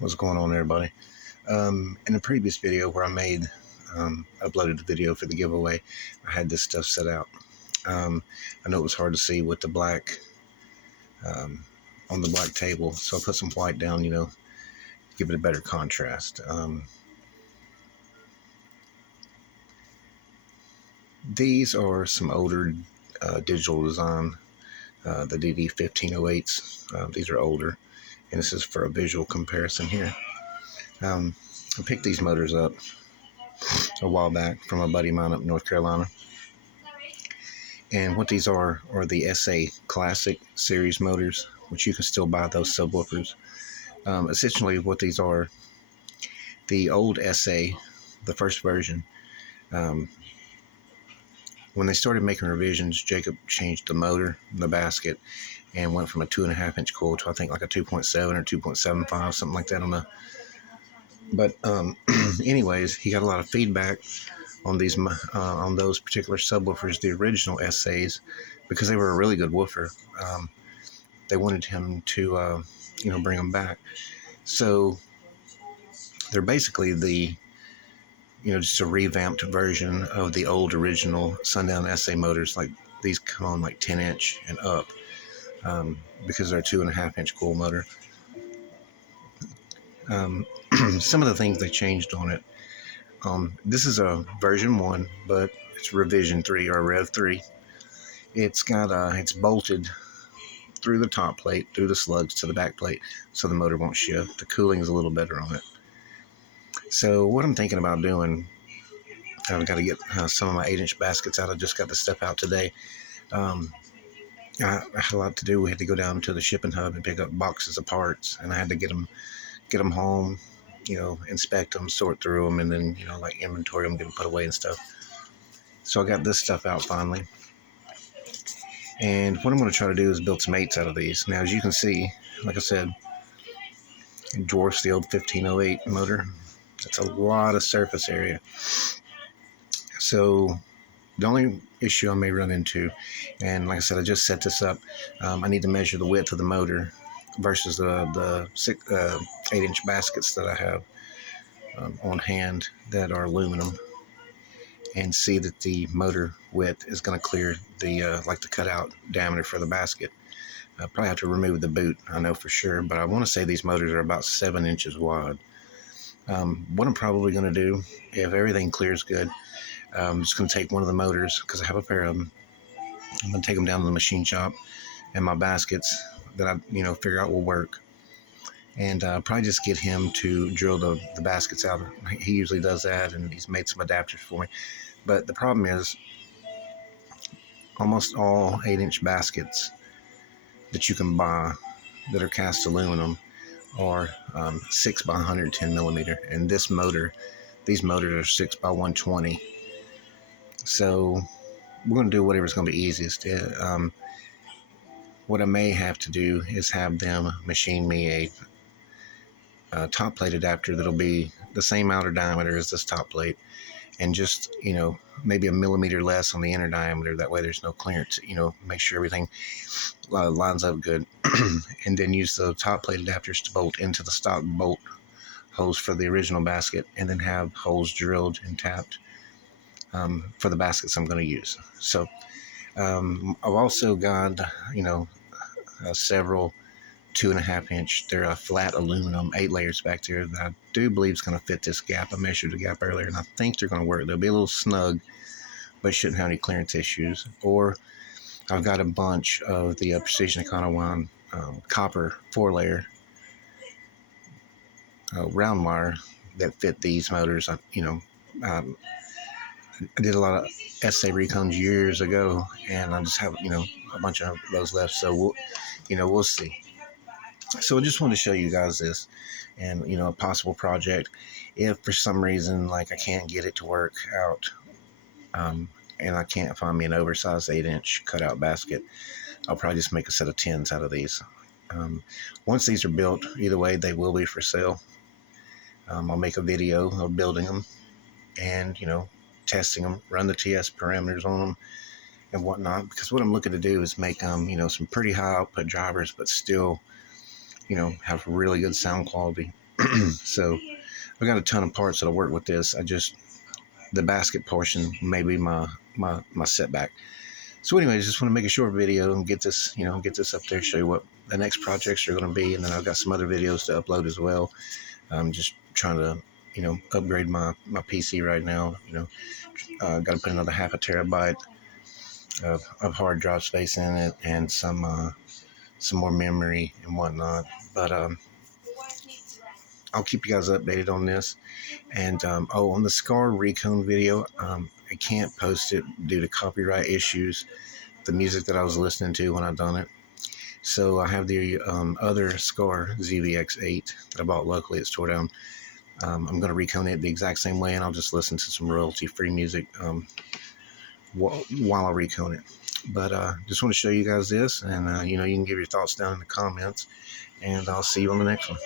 What's going on, everybody? In the previous video where uploaded the video for the giveaway, I had this stuff set out. I know it was hard to see with the black um, on the black table, so I put some white down, give it a better contrast. These are some older digital design, the DD1508s. These are older, and this is for a visual comparison here. I picked these motors up a while back from a buddy of mine up in North Carolina. And what these are the SA Classic series motors, which you can still buy those subwoofers. Essentially what these are, the old SA, the first version, when they started making revisions, Jacob changed the motor, the basket, and went from a 2.5-inch coil to I think like a 2.7 or 2.75, something like that on the. But anyways, he got a lot of feedback on these on those particular subwoofers, the original SAs, because they were a really good woofer. They wanted him to bring them back. So they're basically just a revamped version of the old original Sundown SA motors. Like these come on like 10-inch and up, because they're a 2.5-inch coil motor. Some of the things they changed on it. This is a version 1, but it's revision 3 or Rev 3. It's bolted through the top plate, through the slugs to the back plate, so the motor won't shift. The cooling is a little better on it. So what I'm thinking about doing, I've got to get some of my 8-inch baskets out. I just got the stuff out today. I had a lot to do. We had to go down to the shipping hub and pick up boxes of parts, and I had to get them home, inspect them, sort through them, and then like inventory them, get them put away and stuff. So I got this stuff out finally. And what I'm going to try to do is build some 8s out of these. Now, as you can see, like I said, it dwarfs the old 1508 motor. That's a lot of surface area. So the only issue I may run into, and like I said, I just set this up, I need to measure the width of the motor versus the 8-inch baskets that I have on hand that are aluminum, and see that the motor width is going to clear the the cutout diameter for the basket. I'll probably have to remove the boot, I know for sure, but I want to say these motors are about 7 inches wide. What I'm probably going to do, if everything clears good, I'm just going to take one of the motors, because I have a pair of them. I'm going to take them down to the machine shop, and my baskets that I figure out will work, and probably just get him to drill the baskets out. He usually does that, and he's made some adapters for me. But the problem is, almost all 8-inch baskets that you can buy that are cast aluminum are 6 by 110 millimeter, and these motors are 6 by 120. So we're going to do whatever's going to be easiest. What I may have to do is have them machine me a top plate adapter that'll be the same outer diameter as this top plate, and just maybe a millimeter less on the inner diameter. That way there's no clearance. Make sure everything lines up good. And then use the top plate adapters to bolt into the stock bolt holes for the original basket, and then have holes drilled and tapped for the baskets I'm going to use. So I've also got several 2.5-inch, they're flat aluminum 8 layers back there that I do believe is going to fit this gap. I measured the gap earlier, and I think they're going to work. They'll be a little snug, but shouldn't have any clearance issues. Or I've got a bunch of the Precision Econoline copper 4-layer round wire that fit these motors. I did a lot of SA recons years ago, and I just have a bunch of those left. So we'll see. So I just wanted to show you guys this, and a possible project. If for some reason I can't get it to work out, and I can't find me an oversized 8-inch cutout basket, I'll probably just make a set of 10s out of these. Once these are built, either way, they will be for sale. I'll make a video of building them and testing them, run the TS parameters on them and whatnot, because what I'm looking to do is make some pretty high output drivers, but still have really good sound quality. So I got a ton of parts that'll work with this. The basket portion may be my setback. So anyways, just want to make a short video and get this, get this up there, show you what the next projects are going to be. And then I've got some other videos to upload as well. I'm just trying to, upgrade my PC right now. Got to put another half a terabyte of hard drive space in it, and some more memory and whatnot. But I'll keep you guys updated on this. And on the Scar Recone video, I can't post it due to copyright issues. The music that I was listening to when I done it. So I have the other Scar ZVX8 that I bought locally at Store Down. I'm going to recone it the exact same way, and I'll just listen to some royalty-free music while I recone it. But just want to show you guys this, and you can give your thoughts down in the comments, and I'll see you on the next one.